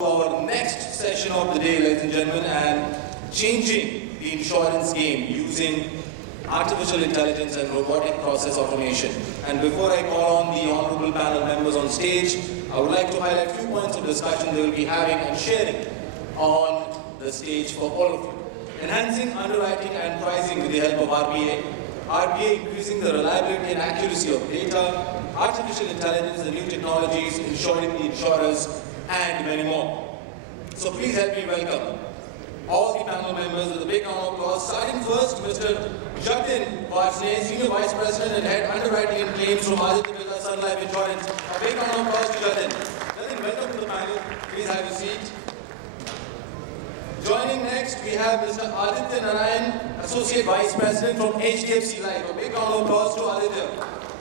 Our next session of the day, ladies and gentlemen, and changing the insurance game using artificial intelligence and robotic process automation. And before I call on the honorable panel members on stage, I would like to highlight a few points of discussion they will be having and sharing on the stage for all of you. Enhancing underwriting and pricing with the help of RPA, RPA increasing the reliability and accuracy of data, artificial intelligence and new technologies, ensuring the insurers, and many more. So please help me welcome all the panel members with a big round of applause. Starting first, Mr. Jatin, Varshney, Senior Vice President and Head Underwriting and Claims from Aditya Birla Sun Life Insurance. A big round of applause to Jatin. Jatin, welcome to the panel. Please have a seat. Joining next, we have Mr. Aditya Narayanan, Associate Vice President from HDFC Life. A big round of applause to Aditya.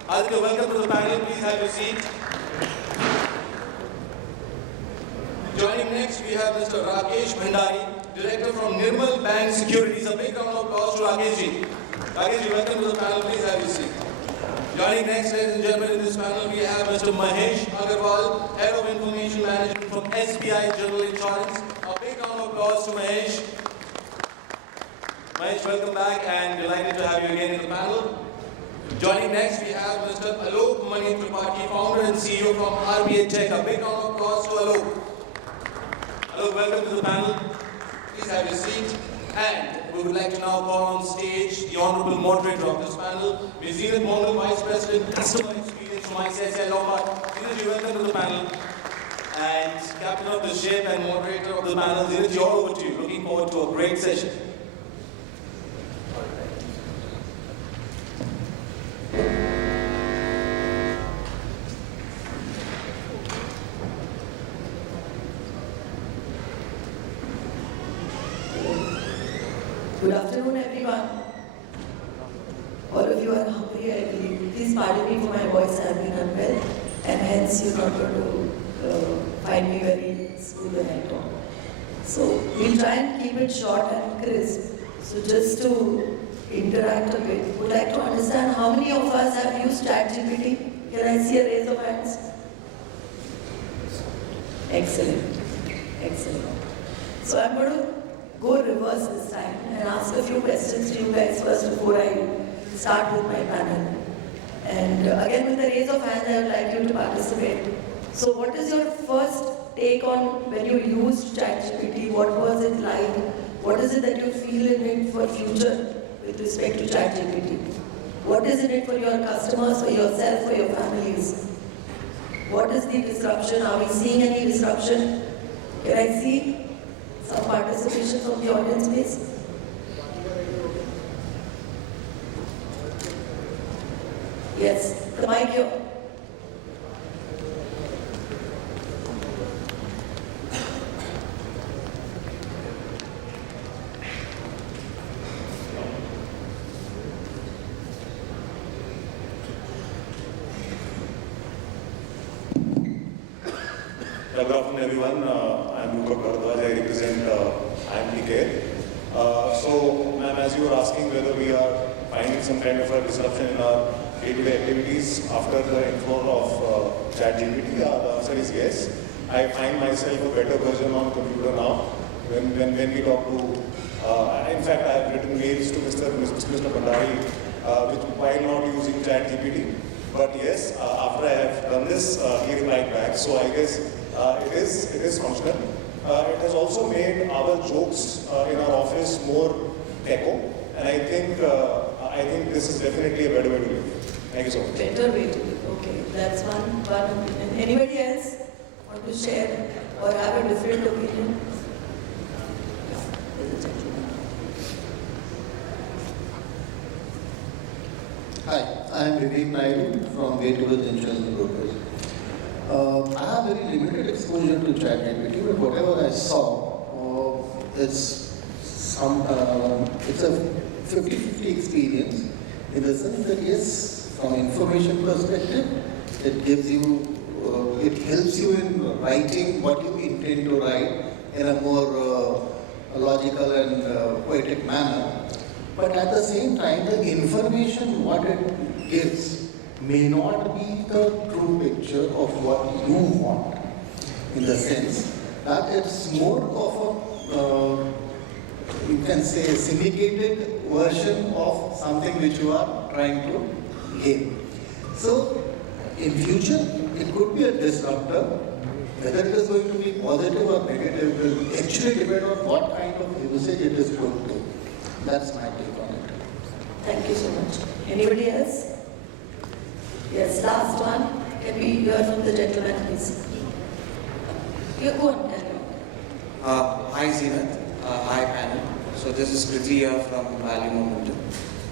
Aditya, welcome to the panel. Please have a seat. Joining next, we have Mr. Rakesh, Bhandari, Director from Nirmal Bank Securities. A big round of applause to Rakesh. Rakesh, welcome to the panel. Please have a seat. Joining next, ladies and gentlemen, in this panel, we have Mr. Mahesh, Agrawal, Head of Information Management from SBI General Insurance. A big round of applause to Mahesh. Mahesh, welcome back and delighted to have you again in the panel. Joining next, we have Mr. Alok Tripathi, Founder and CEO from RPATech. A big round of applause to Alok. Hello, welcome to the panel. Please have your seat. And we would like to now call on stage the honorable moderator of this panel, Ms. Zeenat, Mongal, Vice President, Customer Experience from ICICI Lombard. Zeenat, welcome to the panel. And Captain of the ship and moderator of the panel, Zeenat, all over to you. Looking forward to a great session. Good afternoon, everyone. All of you are hungry, I believe. Please pardon me for my voice, I have been unwell, and hence you're not going to find me very smooth and at all. So we'll try and keep it short and crisp. So just to interact a bit, would like to understand how many of us have used ChatGPT? Can I see a raise of hands? Excellent. Excellent. So I'm going to go reverse this time and ask a few questions to you guys first before I start with my panel. And again, with the raise of hands, I would like you to participate. So what is your first take on when you used ChatGPT? What was it like? What is it that you feel in it for future with respect to ChatGPT? What is in it for your customers, for yourself, for your families? What is the disruption? Are we seeing any disruption? Can I see some participation from the audience, please? Yes, the mic here. Good afternoon, everyone. I'm Lombard. I represent IMPK. So, ma'am, as you were asking whether we are finding some kind of a disruption in our day-to-day activities after the inflow of ChatGPT, the answer is yes. I find myself a better version on computer now. When we talk to, in fact, I have written mails to Mr. Bhandari, while not using ChatGPT. But yes, after I have done this, he replied back. So I guess it is functional. It has also made our jokes in our office more echo, and I think this is definitely a better way to live. Thank you so much. Better way to live. Okay, that's one opinion. Anybody else want to share or have a different opinion? Hi, I am Vivek Naidu from insurancebroker. I have very limited exposure to ChatGPT, but whatever I saw, it's a 50-50 experience in the sense that yes, from information perspective, it gives you, it helps you in writing what you intend to write in a more logical and poetic manner. But at the same time, the information what it gives may not be the true picture of what you want. In the sense, that it's more of a, you can say, syndicated version of something which you are trying to gain. So, in future, it could be a disruptor. Whether it is going to be positive or negative will actually depend on what kind of usage it is going to. That's my take on it. Thank you so much. Anybody else? Yes, last one. Can we hear from the gentleman, please? You go on, tell me. Hi Zeenat, hi panel. So this is Tripathi here from Value Momentum.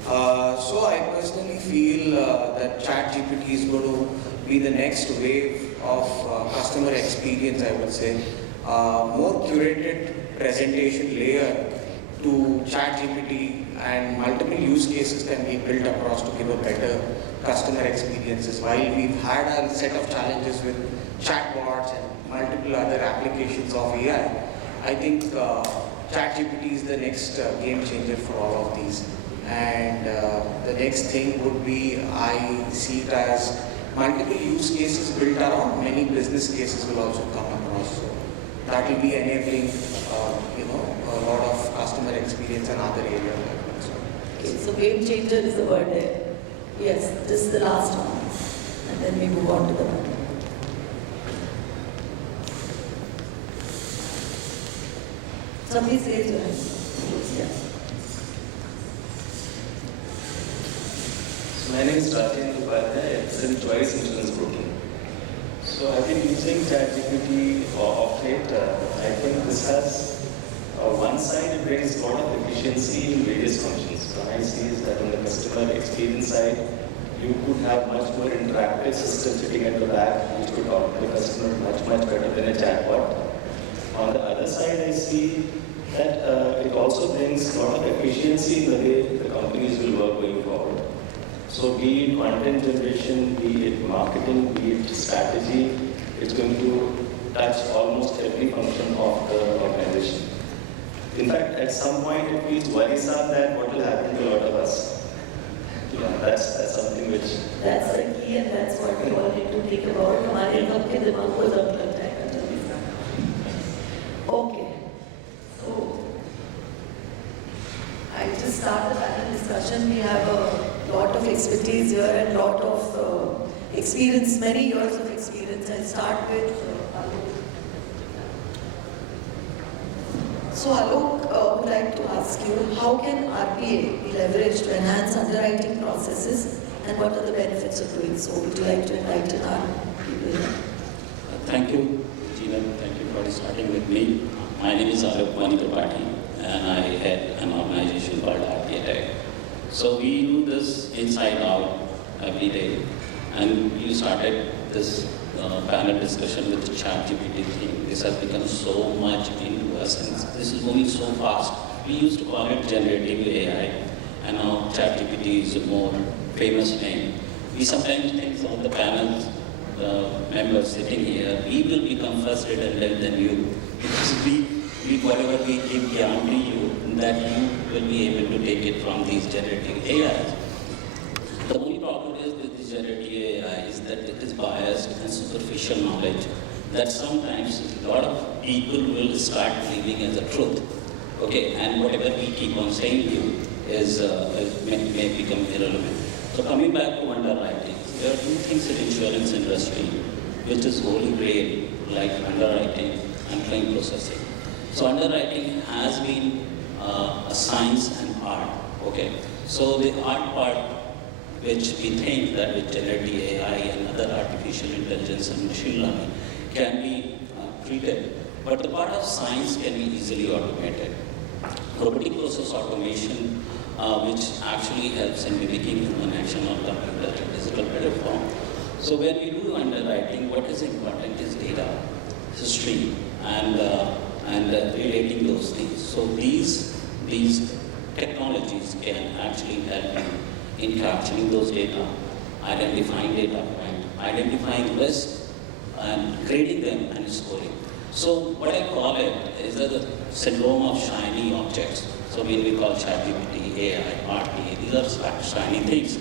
So I personally feel that ChatGPT is going to be the next wave of customer experience, I would say. More curated presentation layer to ChatGPT, and multiple use cases can be built across to give a better customer experiences. While we've had a set of challenges with chatbots and multiple other applications of AI, I think ChatGPT is the next game changer for all of these. And the next thing would be, I see it as multiple use cases built around, many business cases will also come across. So that will be enabling, a lot of customer experience and other areas. Okay, so game changer is the word there. Yes, this is the last one. And then we move on to the one. Somebody says your hand. Yeah. My name is Jatin, I represent Choice Insurance Broking. So I've been using ChatGPT of late. I think this has one side, it brings a lot of efficiency in various functions. What I see is that on the customer experience side, you could have much more interactive system sitting at the back, which could talk to the customer much better than a chatbot. On the other side, I see that it also brings a lot of efficiency in the way the companies will work going forward. So be it content generation, be it marketing, be it strategy, it's going to touch almost every function of the organization. In fact, at some point it feels worrisome that what will happen to a lot of us. Yeah, that's something which... That's the key, and that's what we all need to think about. हमारे सब के दिमाग को जब लगता है Okay. So, I just start the panel discussion. We have a lot of expertise here and lot of experience, many years of experience. I'll start with Alok. So Alok, would like to ask you, how can RPA be leveraged to enhance underwriting processes, and what are the benefits of doing so? Would you like to enlighten our people here? Thank you, Zeenat. Thank you for starting with me. My name is Alok Tripathi, and I head an organization called RPATech. So we do this inside out every day, and you started this panel discussion with the ChatGPT thing. This has become so much into us, and this is moving so fast. We used to call it generative AI, and now ChatGPT is a more famous name. We sometimes think some of the panel members sitting here, we will become first redundant than you, because we whatever we give guarantee you, that you will be able to take it from these generative AIs. The only problem is with this generative AI is that it is biased and superficial knowledge that sometimes a lot of people will start believing as a truth. Okay, and whatever we keep on saying to you may become irrelevant. So coming back to underwriting, there are two things in insurance industry which is holy grail, like underwriting and claim processing. So underwriting has been a science and art. Okay, so the art part, which we think that with generative AI and other artificial intelligence and machine learning can be treated, but the part of science can be easily automated. Robotic process automation, which actually helps in mimicking human action on computer and digital platform. So when we do underwriting, what is important is data, history, and relating those things. So these technologies can actually help in capturing those data, identifying data point, identifying risk, and grading them and scoring. So what I call it is the syndrome of shiny objects. So when we call ChatGPT, AI, RPA, these are shiny things.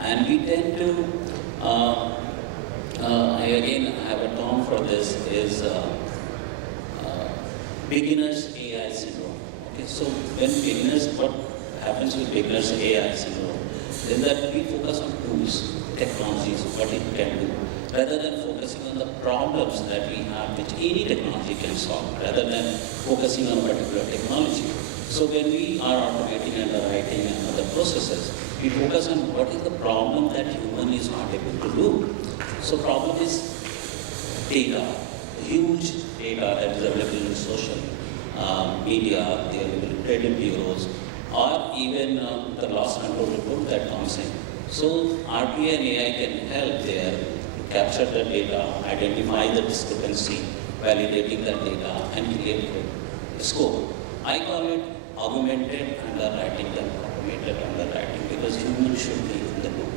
And we tend to, I have a term for this, is beginners AI syndrome. Okay, so what happens with beginners AI syndrome is that we focus on tools, technologies, what it can do, rather than focusing on the problems that we have, which any technology can solve, rather than focusing on a particular technology. So when we are automating underwriting and other processes, we focus on what is the problem that human is not able to do. So problem is data, huge data that is available in social media, the available credit bureaus, or even the loss control report that comes in. So RPA and AI can help there to capture the data, identify the discrepancy, validating the data, and create a score. I call it augmented underwriting than automated underwriting, because humans should be in the loop.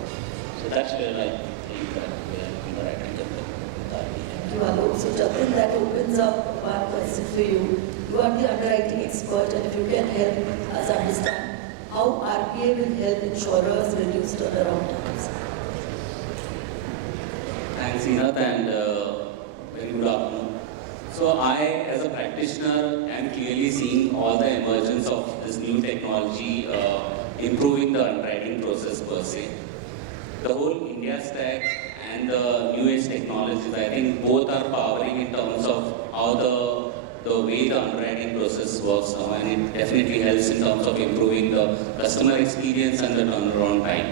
So that's where I think that we are underwriting the RPA. Thank you, Alok. So Jatin, that opens up one question for you. You are the underwriting expert, and if you can help us understand how RPA will help insurers reduce turnaround times. Thanks, Zeenat, and very good afternoon. So I, as a practitioner, am clearly seeing all the emergence of this new technology improving the underwriting process per se. The whole India stack and the new age technologies, I think both are powering in terms of how the way the underwriting process works now, and it definitely helps in terms of improving the customer experience and the turnaround time.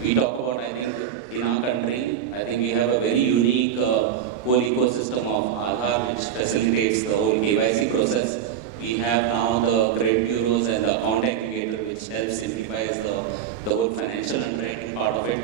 We talk about, I think, in our country, I think we have a very unique whole ecosystem of Aadhaar, which facilitates the whole KYC process. We have now the credit bureaus and the account aggregator, which helps simplifies the whole financial underwriting part of it.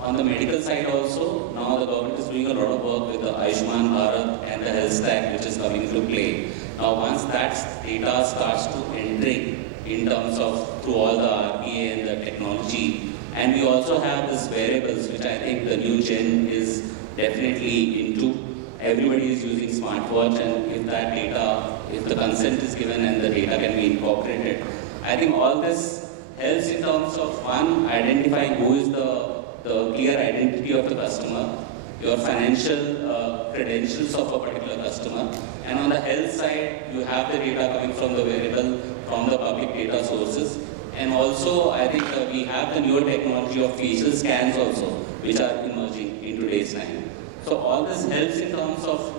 On the medical side also, now the government is doing a lot of work with the Ayushman Bharat and the health stack, which is coming into play. Now once that data starts to entering in terms of through all the RPA and the technology, and we also have this variables, which I think the new gen is definitely into. Everybody is using smartwatch, and if that data, if the consent is given and the data can be incorporated, I think all this helps in terms of one, identifying who is the clear identity of the customer, your financial credentials of a particular customer, and on the health side, you have the data coming from the variable, from the public data sources. And also, I think we have the newer technology of facial scans also, which are emerging in today's time. So all this helps in terms of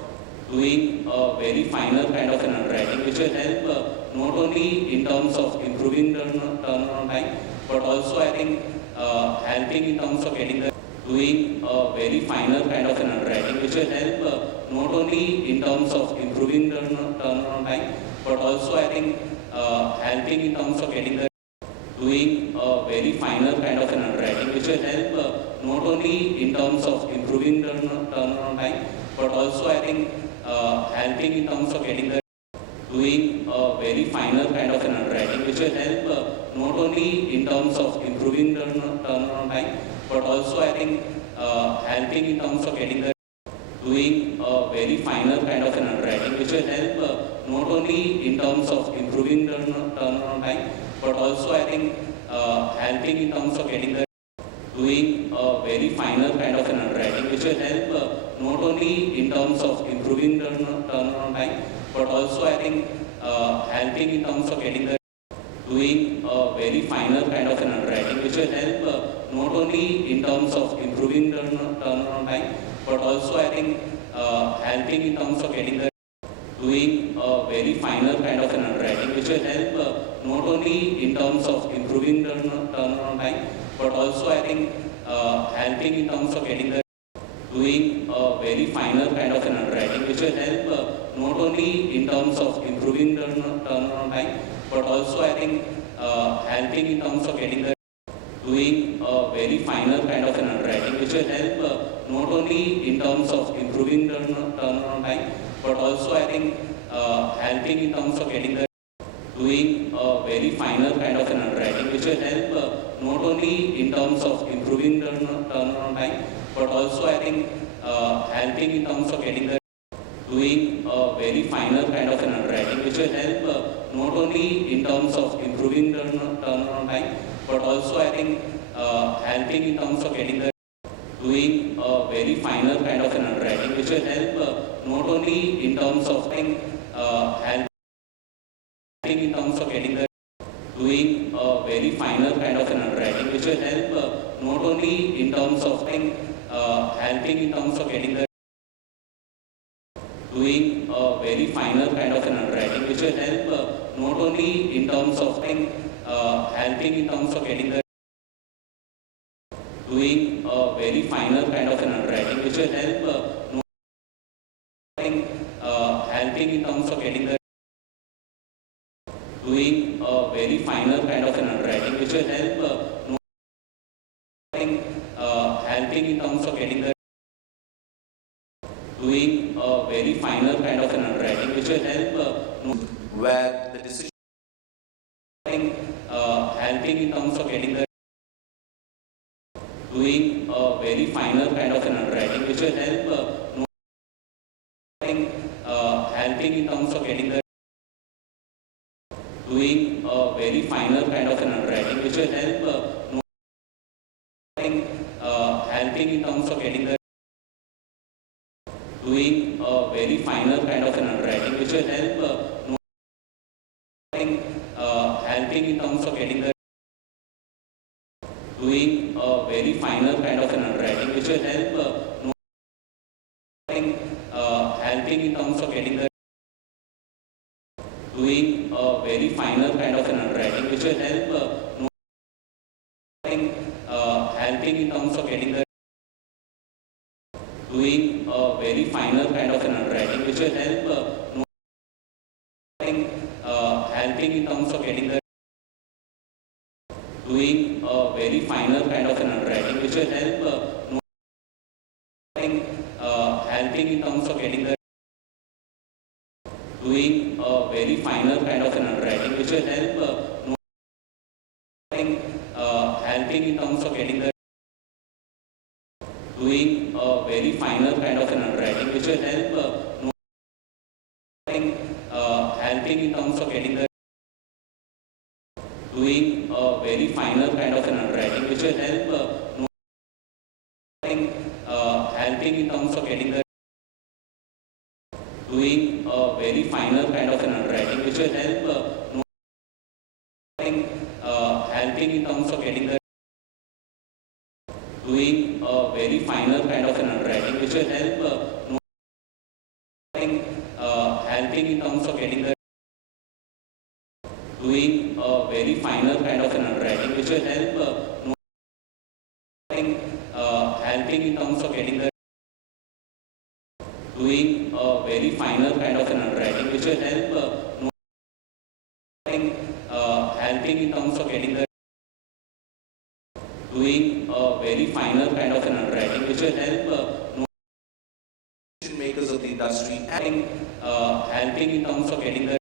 doing a very finer kind of an underwriting, which will help not only in terms of improving the turnaround time, but also I think helping in terms of getting the doing a very finer kind of an underwriting, which will help not only in terms of improving the turnaround time, but also I think helping in terms of getting the doing a very finer kind of an underwriting, which will help not only in terms of improving the turnaround time, but also I think helping in terms of getting the doing a very finer kind of an underwriting, which will help not only in terms of improving the turnaround time, but also I think helping in terms of getting the doing a very finer kind of an underwriting, which will help not only in terms of improving the turnaround time, but also I think helping in terms of getting the doing a very finer kind of an underwriting, which will help not only in terms of improving the turnaround time, but also I think helping in terms of getting the doing a very finer kind of an underwriting, which will help not only in terms of improving the turnaround time, but also I think helping in terms of getting the doing a very finer kind of an underwriting, which will help not only in terms of improving the turnaround time, but also I think helping in terms of getting the doing a very finer kind of an underwriting, which will help not only in terms of improving the turnaround time, but also I think helping in terms of getting the doing a very finer kind of an underwriting, which will help not only in terms of improving the turnaround time, but also I think helping in terms of getting the doing a very finer kind of an underwriting, which will help not only in terms of improving the turnaround time, but also I think helping in terms of getting the doing a very finer kind of an underwriting, which will help not only in terms of improving the turnaround time, but also I think helping in terms of getting the doing a very finer kind of an underwriting, which will help not only in terms of help only in terms of helping in terms of getting the doing a very finer kind of an underwriting, which will help not only in terms of helping in terms of getting the doing a very finer kind of an underwriting, which will help helping in terms of getting the doing a very finer kind of an underwriting, which will help helping in terms of getting the doing a very finer kind of an underwriting, which will help where the decision helping in terms of getting the doing a very finer kind of an underwriting, which will help helping in terms of getting the doing a very finer kind of an underwriting, which will help helping in terms of getting the doing a very finer kind of an underwriting, which will help helping in terms of getting the doing a very finer kind of an underwriting, which will help helping in terms of getting the doing a very finer kind of an underwriting, which will help helping in terms of getting the doing a very finer kind of an underwriting, which will help helping in terms of getting the doing a very finer kind of an underwriting, which will help helping in terms of getting the doing a very finer kind of an underwriting, which will help helping in terms of getting the doing a very finer kind of an underwriting, which will help helping in terms of getting the doing a very finer kind of an underwriting, which will help helping in terms of getting the doing a very finer kind of an underwriting, which will help helping in terms of getting the doing a very finer kind of an underwriting, which will help helping in terms of getting the doing a very finer kind of an underwriting, which will help helping in terms of getting the doing a very finer kind of an underwriting, which will help helping in terms of getting the doing a very finer kind of an underwriting, which will help makers of the industry and helping in terms of getting the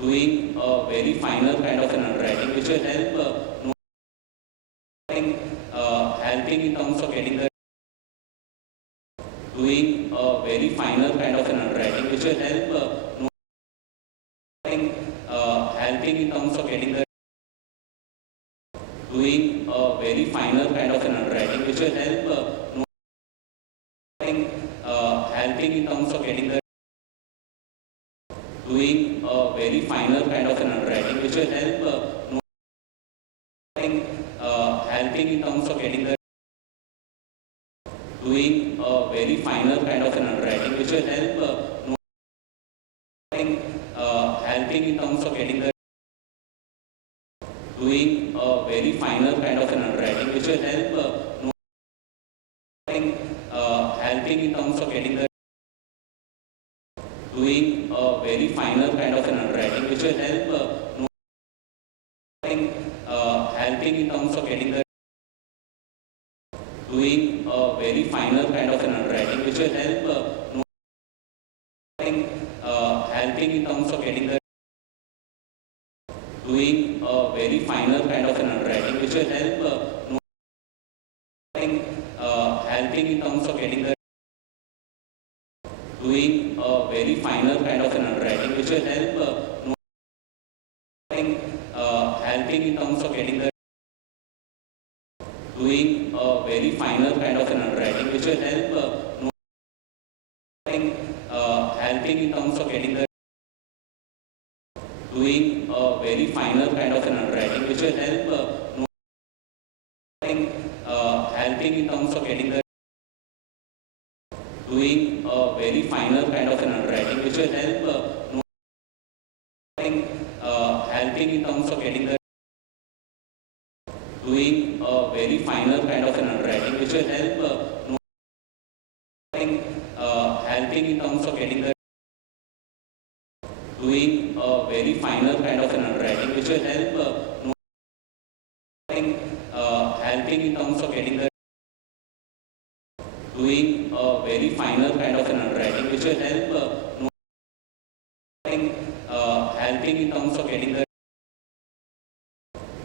doing a very finer kind of an underwriting, which will help helping in terms of getting the doing a very finer kind of an underwriting, which will help helping in terms of getting the doing a very finer kind of an underwriting, which will help helping in terms of getting the doing a very finer kind of an underwriting, which will help helping in terms of getting the doing a very finer kind of an underwriting, which will help helping in terms of getting the doing a very finer kind of an underwriting, which will help helping in terms of getting the doing a very finer kind of an underwriting, which will help helping in terms of getting the doing a very finer kind of an underwriting, which will help helping in terms of getting the doing a very finer kind of an underwriting, which will help helping in terms of getting the doing a very finer kind of an underwriting, which will help helping in terms of getting the doing a very finer kind of an underwriting, which will help helping in terms of getting the doing a very finer kind of an underwriting, which will help will help helping in terms of getting the doing a very finer kind of an underwriting, which will help helping in terms of getting the doing a very finer kind of an underwriting, which will help helping in terms of getting the doing a very finer kind of an underwriting, which will help helping in terms of getting the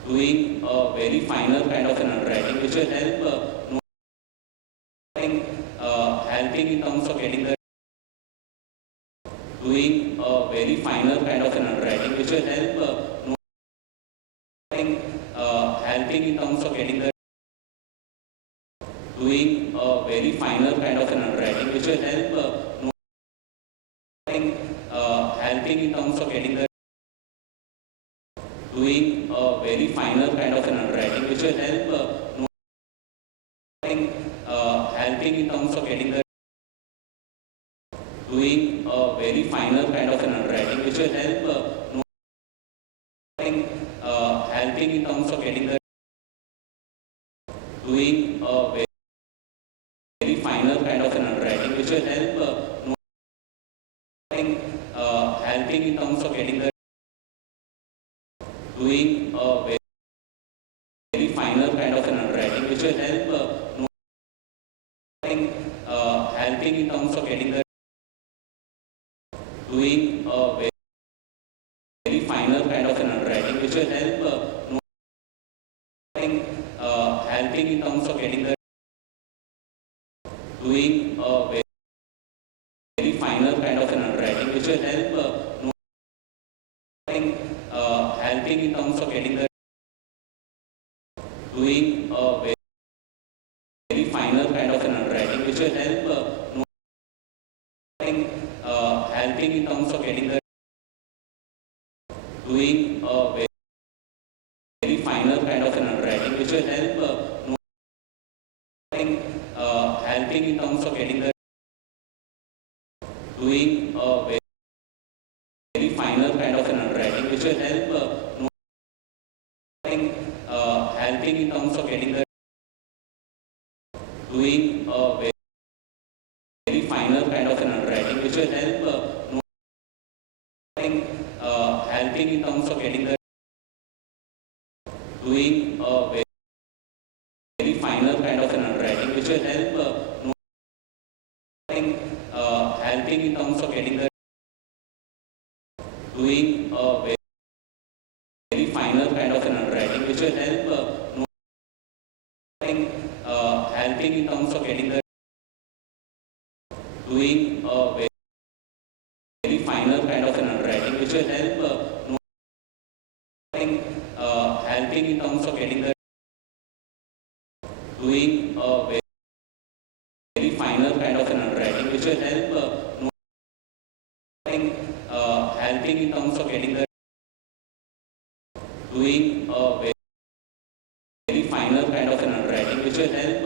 doing a very finer kind of an underwriting, which will help helping in terms of getting the doing a very finer kind of an underwriting, which will help helping in terms of getting the doing a very finer kind of an underwriting, which will help helping in terms of getting the doing a very finer kind of an underwriting, which will help helping in terms of getting the doing a very finer kind of an underwriting, which will help helping in terms of getting the doing a very finer kind of an underwriting, which will help helping in terms of getting the doing a very finer kind of an underwriting, which will help helping in terms of getting the doing a very finer kind of an underwriting, which will help helping in terms of getting the doing a very finer kind of an underwriting, which will help helping in terms of getting the doing a very finer kind of an underwriting, which will help helping in terms of getting the doing a very finer kind of an underwriting, which will help helping in terms of getting the doing a very finer kind of an underwriting, which will help helping in terms of getting the doing a very finer kind of an underwriting, which will help helping in terms of getting the doing a very finer kind of an underwriting, which will help helping in terms of getting the doing a very finer kind of an underwriting, which will help helping in terms of getting the doing a very finer kind of an underwriting, which will help helping in terms of getting the doing a very finer kind of an underwriting, which will help helping in terms of getting the doing a very finer kind of an underwriting, which will help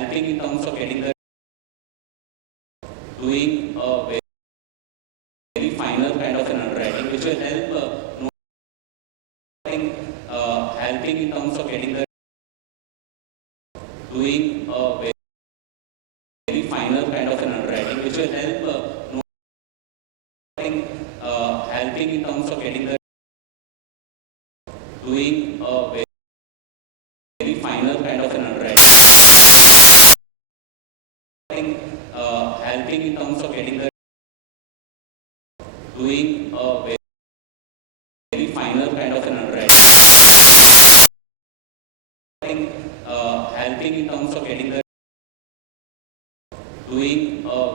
helping in terms of getting the doing a very finer kind of an underwriting, which will help helping in terms of getting the doing a very finer kind of an underwriting, which will help helping in terms of getting the doing a very finer kind of an underwriting, helping in terms of getting the doing a very finer kind of an underwriting, helping in terms of getting the doing a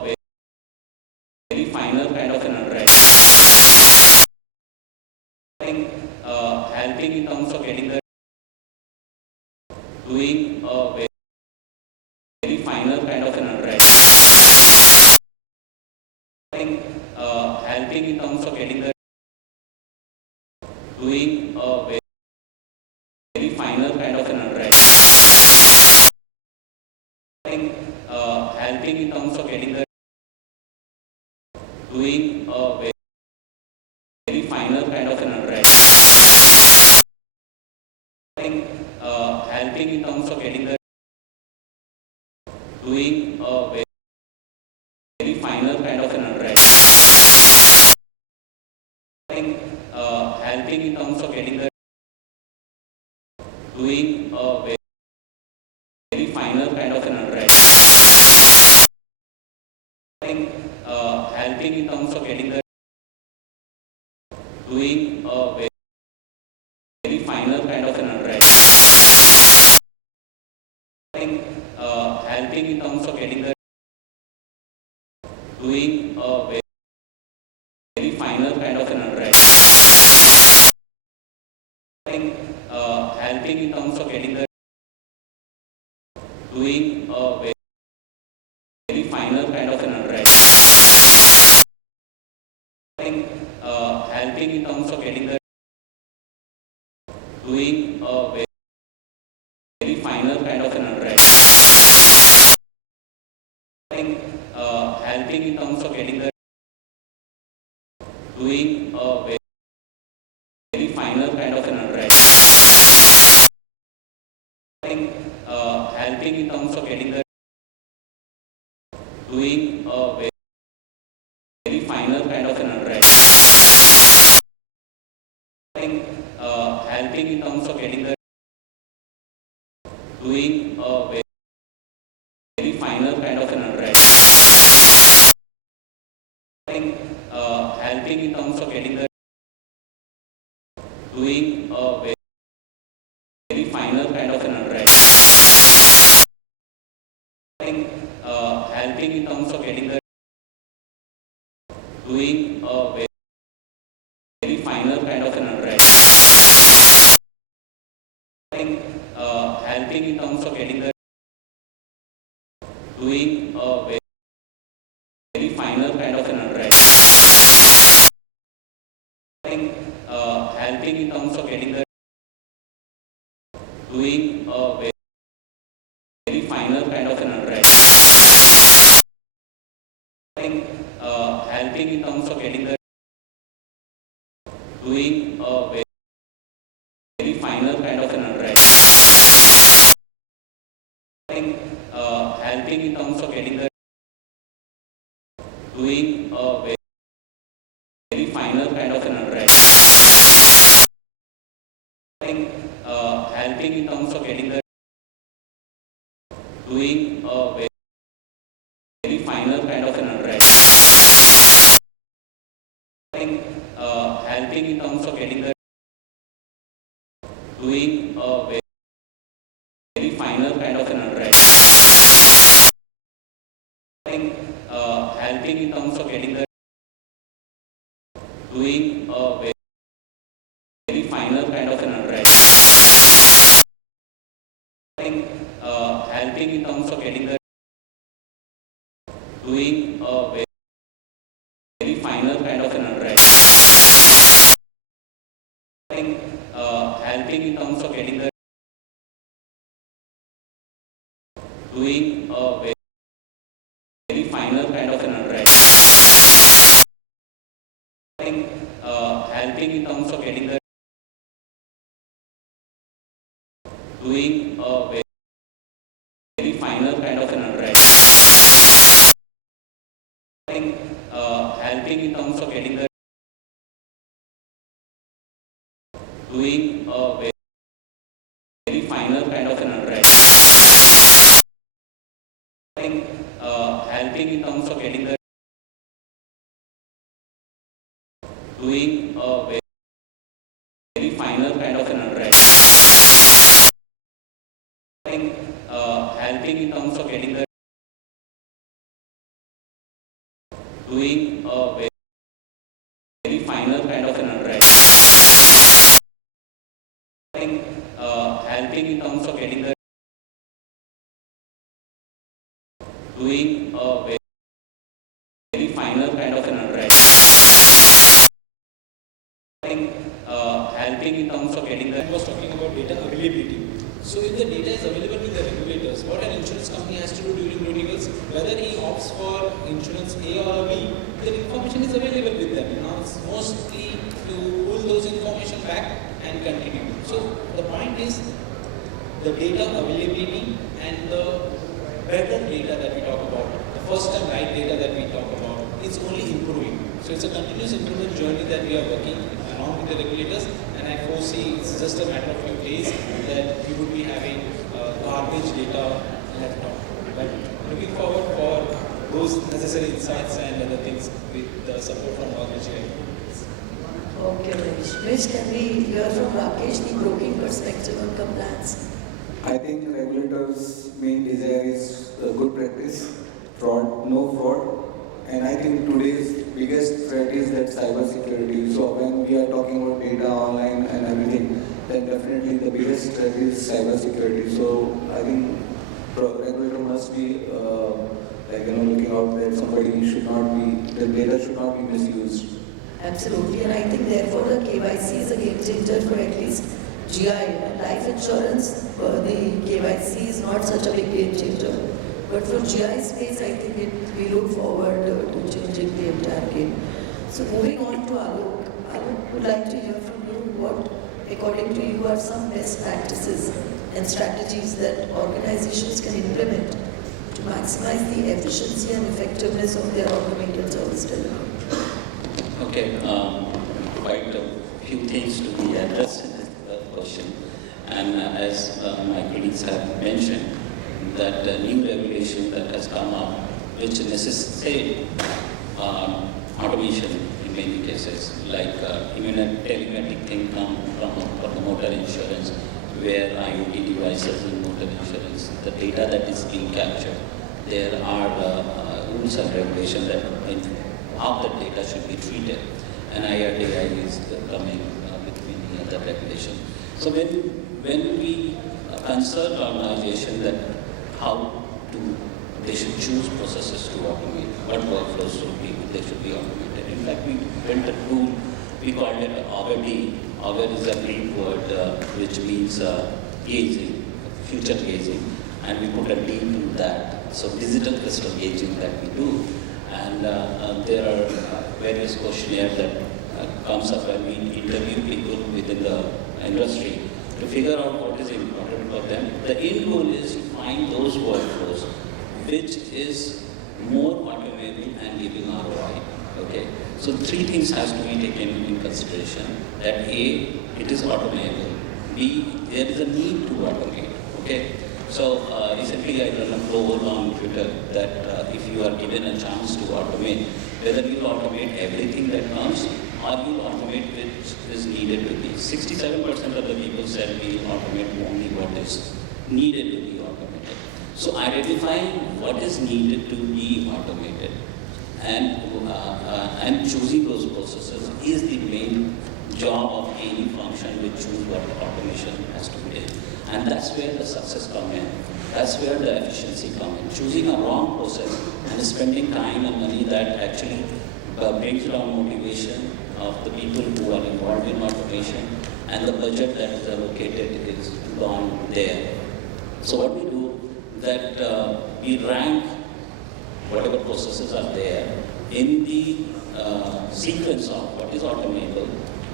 very finer kind of an underwriting, helping in terms of getting the doing a very finer kind of an underwriting, helping in terms of getting the doing a very finer kind of an underwriting, helping in terms of getting the doing a very finer kind of an underwriting, helping in terms of getting the doing a very finer kind of an underwriting, helping in terms of getting the doing a very finer kind of an underwriting, helping in terms of getting the doing a very finer kind of an underwriting, helping in terms of getting the doing a very finer kind of an underwriting, helping in terms of getting the doing a very finer kind of an underwriting, helping in terms of getting the doing a very finer kind of an underwriting, helping in terms of getting the doing a very finer kind of an underwriting, helping in terms of getting the doing a very finer kind of an underwriting, helping in terms of getting the doing a very finer kind of an underwriting, helping in terms of getting the doing a very finer kind of an underwriting, helping in terms of getting the doing a very finer kind of an underwriting, helping in terms of getting the doing a very finer kind of an underwriting, helping in terms of getting the doing a very finer kind of an underwriting, helping in terms of getting the doing a very finer kind of an underwriting, helping in terms of getting the doing a very finer kind of an underwriting, helping in terms of getting the doing a very finer kind of an underwriting, helping in terms of getting the doing a very finer kind of an underwriting, helping in terms of getting the doing a very finer kind of an underwriting, helping in terms of getting the doing a very finer kind of an underwriting, helping in terms of getting the doing a very finer kind of an underwriting, helping in terms of getting the doing a very finer kind of an underwriting, helping in terms of getting the doing a very finer kind of an underwriting, helping in terms of getting the doing a very finer kind of an underwriting, helping in terms of getting the doing a very finer kind of an underwriting, helping in terms of getting the doing a very finer kind of an underwriting, helping in terms of getting the was talking about data availability. So if the data is available with the regulators, what an insurance company has to do during renewals, whether he opts for insurance A or B, the information is available with them. Now it's mostly to pull those information back and continue. So the point is the data availability and the better data that we talk about, the first time right data that we talk about, is only improving. So it's a continuous improvement journey that we are working along with the regulators, and I foresee it's just a matter of few days that we would be having garbage data left out. But looking forward for those necessary insights and other things with the support from RPATech. Okay, Mahesh, can we hear from Rakesh the broking perspective on compliance? I think regulators' main desire is good practice, fraud, no fraud. And I think today's biggest threat is that cyber security. So when we are talking about data online and everything, then definitely the biggest threat is cyber security. So I think regulator must be looking out that the data should not be misused. Absolutely, and I think therefore the KYC is a game changer for at least GI and life insurance. The KYC is not such a big game changer. But for GI space, I think we look forward to changing the entire game. So moving on to Alok, I would like to hear from you what, according to you, are some best practices and strategies that organizations can implement to maximize the efficiency and effectiveness of their automated service delivery. Okay, quite a few things to be addressed in this question. And as my colleagues have mentioned, that new regulation that has come up, which necessitates automation in many cases, like even a telematic thing come from the motor insurance, where IoT devices in motor insurance, the data that is being captured, there are rules and regulations that how the data should be treated, and IRDAI is coming with many other regulations. So when we consult organization that how they should choose processes to automate, what workflows they should be automated. In fact, we built a tool, we called it AUGUR-D. AUGUR is a Greek word which means gazing, future gazing, and we put a D to that. So digital crystal gazing that we do, and there are various questionnaires that comes up when we interview people within the industry to figure out what is important for them. The end goal is to find those workflows which is more automable and giving ROI. Okay, so three things has to be taken in consideration. That A, it is automatable. B, there is a need to automate. Okay, so recently I ran a poll on Twitter that if you are given a chance to automate, whether you automate everything that comes or you automate which is needed to be. 67% of the people said we automate only what is needed to be automated. So identifying what is needed to be automated and choosing those processes is the main job of any function which choose what automation has to be done. And that's where the success comes in. That's where the efficiency comes in. Choosing a wrong process and spending time and money that actually brings down motivation of the people who are involved in automation, and the budget that is allocated is gone there. So what we do that we rank whatever processes are there in the sequence of what is automatable,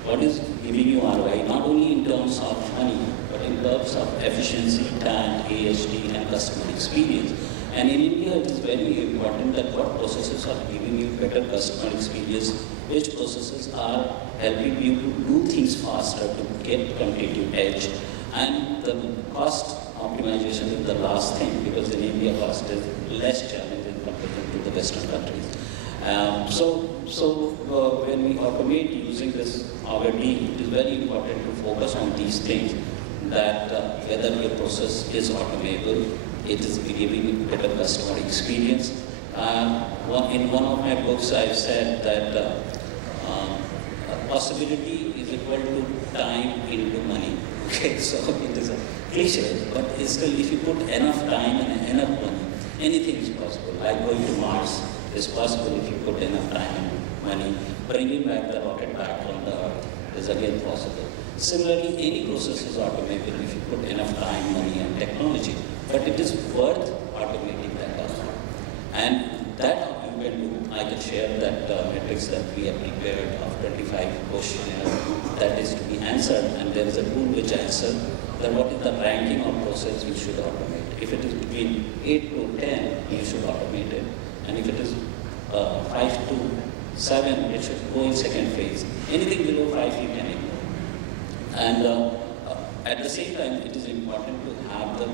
what is giving you ROI, not only in terms of money, but in terms of efficiency, time, AHD, and customer experience. And in India, it is very important that what processes are giving you better customer experience, which processes are helping you to do things faster, to get competitive edge. And the cost optimization is the last thing, because in India, cost is less challenging compared to the Western countries. So when we automate using this AUGUR-D, it is very important to focus on these things, that whether your process is automatable, it is giving you better customer experience. In one of my books, I've said that possibility is equal to time into money. Okay, so it is a cliche, but still, if you put enough time and enough money, anything is possible. Like going to Mars is possible if you put enough time and money. Bringing back the rocket back from the Earth is again possible. Similarly, any process is automatable if you put enough time, money, and technology. But it is worth automating that or not. And that you can do. I can share that matrix that we have prepared of 25 questionnaires that is to be answered, and there is a tool which answers that what is the ranking of process you should automate. If it is between 8 to 10, you should automate it, and if it is 5 to 7, it should go in second phase. Anything below 5, you can ignore. And at the same time, it is important to have the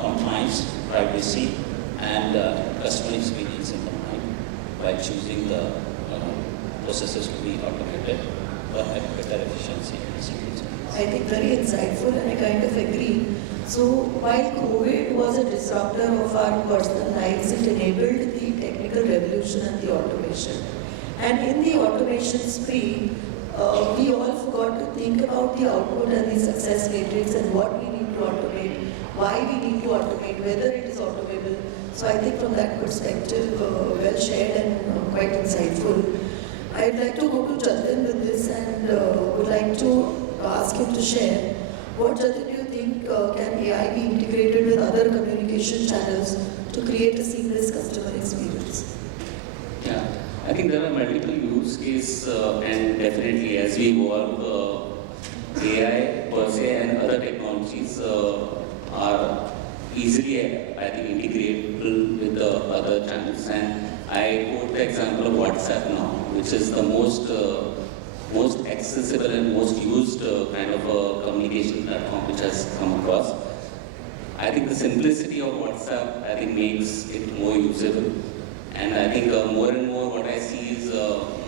compliance, privacy, and customer experience in the mind by choosing the processes to be automated for better efficiency. I think very insightful, and I kind of agree. So while COVID was a disruptor of our personal lives, it enabled the technical revolution and the automation. And in the automation spree, we all forgot to think about the output and the success matrix and what we need to automate, why we need to automate, whether it is automable. So I think from that perspective, well shared and quite insightful. I'd like to go to Jatin with this and would like to ask him to share. What, Jatin, do you think can AI be integrated with other communication channels to create a seamless customer experience? Yeah, I think there are multiple use cases and definitely as we evolve, AI per se and other technologies are easily, I think, integratable with the other channels. And I quote the example of WhatsApp now, which is the most accessible and most used kind of a communication platform which has come across. I think the simplicity of WhatsApp, I think, makes it more usable. And I think more and more what I see is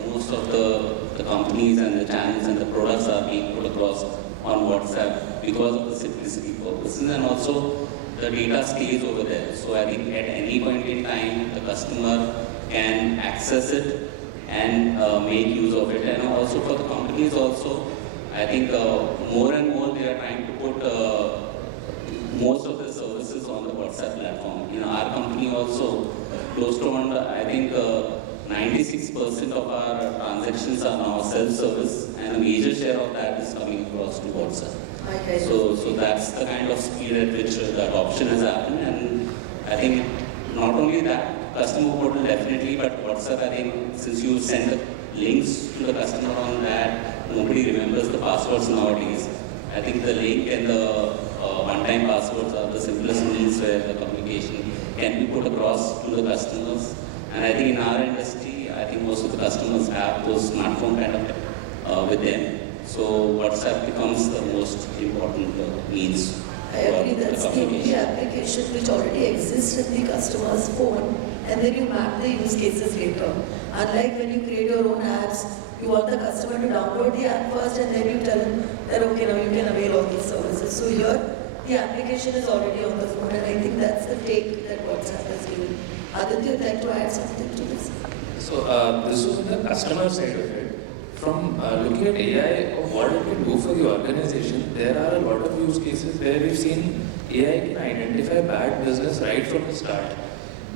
most of the companies and the channels and the products are being put across on WhatsApp because of the simplicity purposes, and also the data stays over there. So I think at any point in time, the customer can access it and make use of it. And also for the companies also, I think more and more they are trying to put most of the services on the WhatsApp platform. In our company also, close to around, I think 96% of our transactions are now self-service, and a major share of that is coming across to WhatsApp. So that's the kind of speed at which the adoption has happened. And I think not only that, customer portal definitely, but WhatsApp, I think since you send the links to the customer on that, nobody remembers the passwords nowadays. I think the link and the one-time passwords are the simplest means where the communication can be put across to the customers. And I think in our industry, I think most of the customers have those smartphone kind of with them. So WhatsApp becomes the most important means. I agree, that's the only application which already exists in the customer's phone, and then you map the use cases later. Unlike when you create your own apps, you want the customer to download the app first and then you tell them that okay, now you can avail all these services. So here, the application is already on the phone, and I think that's the take that WhatsApp has given. Aditya, would like to add something to this? So this was the customer side of it. From looking at AI, what it can do for the organization, there are a lot of use cases where we've seen AI can identify bad business right from the start.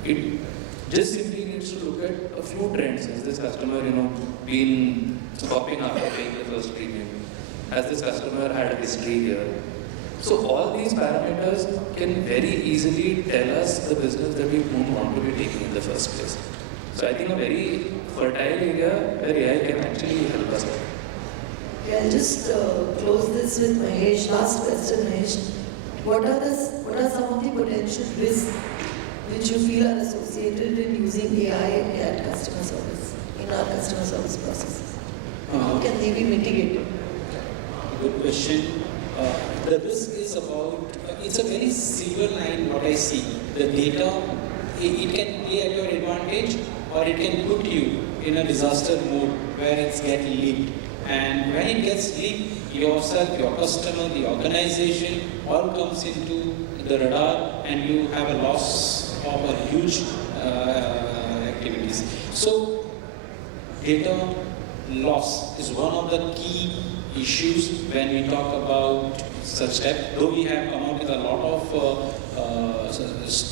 It just simply needs to look at a few trends. Has this customer, been stopping after paying the first premium? Has this customer had a history here? So all these parameters can very easily tell us the business that we won't want to be taking in the first place. So I think a very fertile area where AI can actually help us. Okay, I'll just close this with Mahesh. Last question, Mahesh. What are some of the potential risks which you feel are associated in using AI at customer service, in our customer service processes? How can they be mitigated? Good question. The risk is about, it's a very silver line what I see. The data, it can be at your advantage or it can put you in a disaster mode where it's getting leaked. And when it gets leaked, yourself, your customer, the organization all comes into the radar and you have a loss of a huge activities. So data loss is one of the key issues when we talk about such step. Though we have come out with a lot of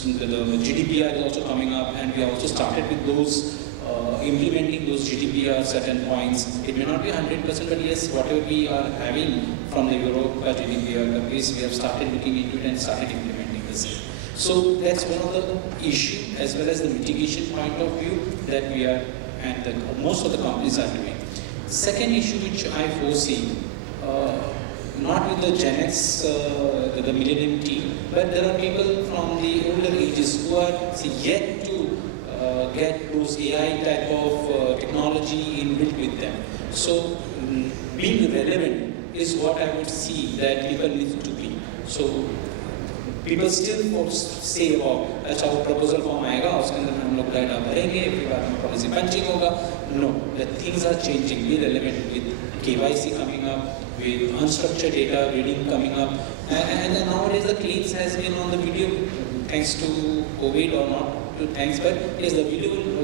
the GDPR is also coming up, and we have also started with those implementing those GDPR certain points. It may not be 100%, but yes, whatever we are having from the Europe GDPR countries, we have started looking into it and started implementing this. So that's one of the issue as well as the mitigation point of view that we are and most of the companies are doing. Second issue which I foresee, not with the Gen X, the millennium team, but there are people from the older ages who are yet to get those AI type of technology inbuilt with them. So being relevant is what I would see that people need to be. So people still say about अच्छा वो proposal form आएगा उसके अंदर हम लोग data भरेंगे फिर बाद में policy punching होगा. No, the things are changing. Be relevant with KYC coming up, with unstructured data reading coming up, and then nowadays the claims has been on the video thanks to COVID or not to thanks, but yes, the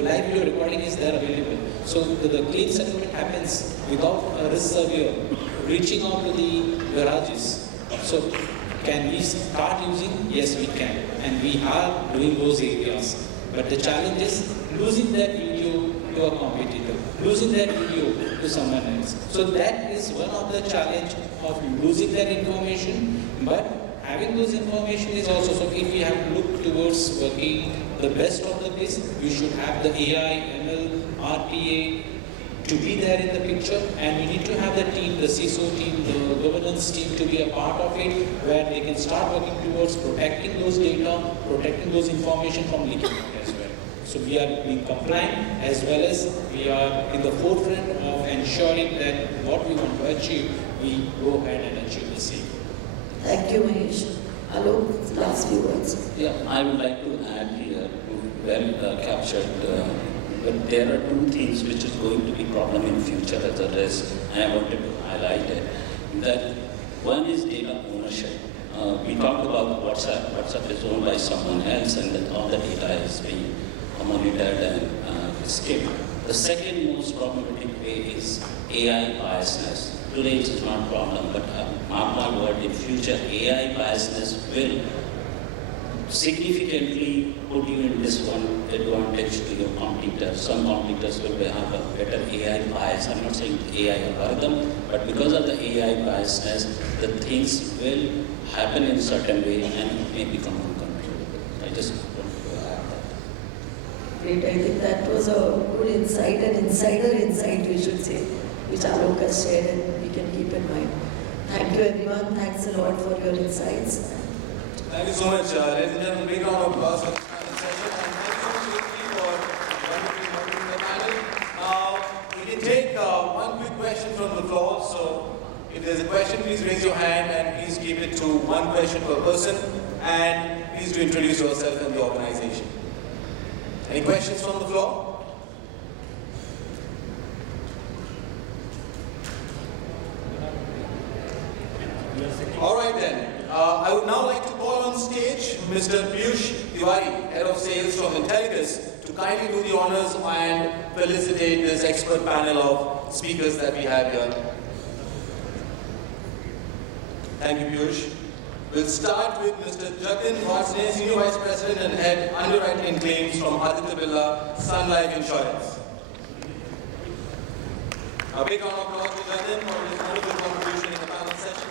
live video recording is there available. So the claim settlement happens without a risk surveyor reaching out to the garages. So can we start using? Yes, we can, and we are doing those areas. But the challenge is losing that video to a competitor, losing that video to someone else. So that is one of the challenge of losing that information. But having those information is also, so if we have to look towards working the best of the best, we should have the AI, ML, RPA to be there in the picture, and we need to have the team, the CISO team, the governance team to be a part of it, where they can start working towards protecting those data, protecting those information from leaking out as well. So we are being compliant as well as we are in the forefront of ensuring that what we want to achieve, we go ahead and achieve the same. Thank you, Mahesh. Alok, last few words. Yeah, I would like to add here, well captured, but there are two things which is going to be problem in future as a risk, and I wanted to highlight it. That one is data ownership. We talked about WhatsApp. WhatsApp is owned by someone else, and that all the data is being monitored and skipped. The second most problematic way is AI biasness. Today it is not a problem, but mark my word, in future AI biasness will significantly put you in disadvantage to your competitors. Some competitors will have a better AI bias. I'm not saying AI algorithm, but because of the AI biasness, the things will happen in a certain way and may become uncontrollable. I just want to add that. Great, I think that was a good insight, an insider insight we should say, which Alok has shared and we can keep in mind. Thank you everyone, thanks a lot for your insights. Thank you so much, ladies and gentlemen. Big round of applause for this panel session, and thank you for wonderfully moderating the panel. Now, we can take one quick question from the floor. So, if there's a question, please raise your hand and please keep it to one question per person. And please do introduce yourself and the organization. Any questions from the floor? All right then. I would now like to call on stage Mr. Piyush Tiwari, Head of Sales from Intelligence, to kindly do the honors and felicitate this expert panel of speakers that we have here. Thank you, Piyush. We'll start with Mr. Jatin, Varshney, Senior Vice President and Head Underwriting Claims from Aditya Birla, Sun Life Insurance. A big round of applause to Jatin for his wonderful contribution in the panel session.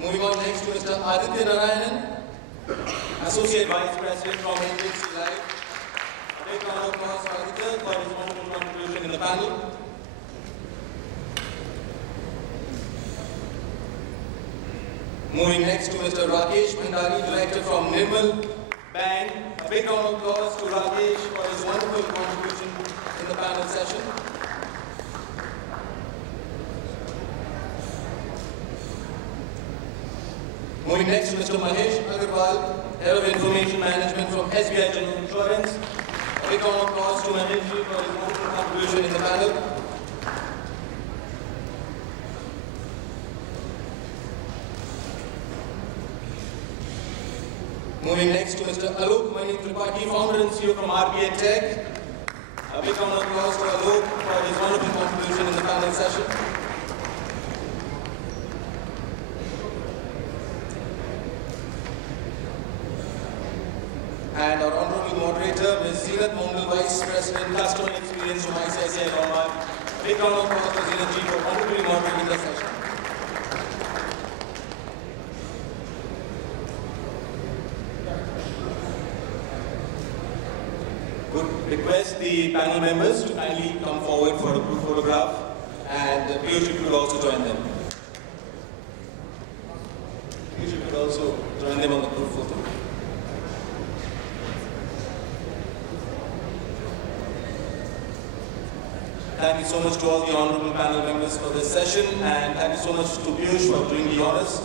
Moving on next to Mr. Aditya Narayanan, Associate Vice President from HDFC Life. A big round of applause for Aditya for his wonderful contribution in the panel. Moving next to Mr. Rakesh, Bhandari, Director from Nirmal Bank. A big round of applause to Rakesh for his wonderful contribution in the panel session. Moving next to Mr. Mahesh Agrawal, Head of Information Management from SBI General Insurance. A big round of applause to Mahesh for his wonderful contribution in the panel. Moving next to Mr. Alok Tripathi, Founder and CEO from RPATech. A big round of applause to Alok for his wonderful contribution in the panel session. Zeenat, Mongal, Vice President, Customer Experience from ICICI Lombard. Big round of applause for Zeenat ji for wonderfully moderating the session. Would request the panel members to kindly come forward for a group photograph, and Piyush, you could also join them. Piyush, you could also join them on the group photo. Thank you so much to all the honorable panel members for this session, and thank you so much to Piyush for doing the honors.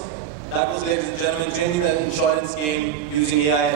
That was, ladies and gentlemen, changing the insurance game using AI and